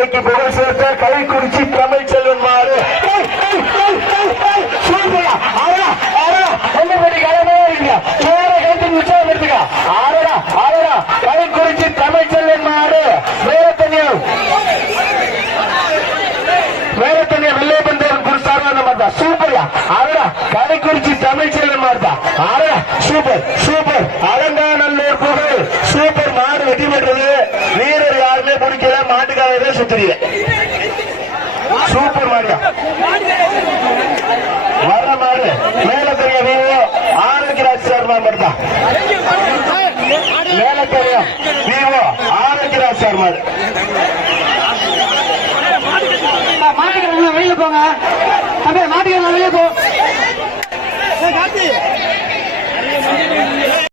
அன்னைக்கு புகழ் சேர்த்த கலைக்குறிச்சி தமிழ் தமிழ் செல்வன் மாறு வேற தனியார் வேற தனியார் வில்லையப்பன் தேவன் குருசாரமான மாதிரி கலைக்குறிச்சி தமிழ் செல்வன் மாதிரி தான் அடடா சூப்பர் சூப்பர் அலங்காநல்லூர் புகழ். சூப்பர் மாறு வெற்றி பெற்றது. மாட்டுக்காரரே சூப்பர் மாடியா வர மாடு மேல பெரிய வீவோ ஆரோக்கியராஜ் சார் மாடு தான் மேல தெரியும் வீவோ ஆரோக்கியராஜ் சார் மாடு. மாட்டுக்கிறவங்க வெளியில போங்க. அப்படியே மாட்டுக்கிறவங்க வெளியே போ.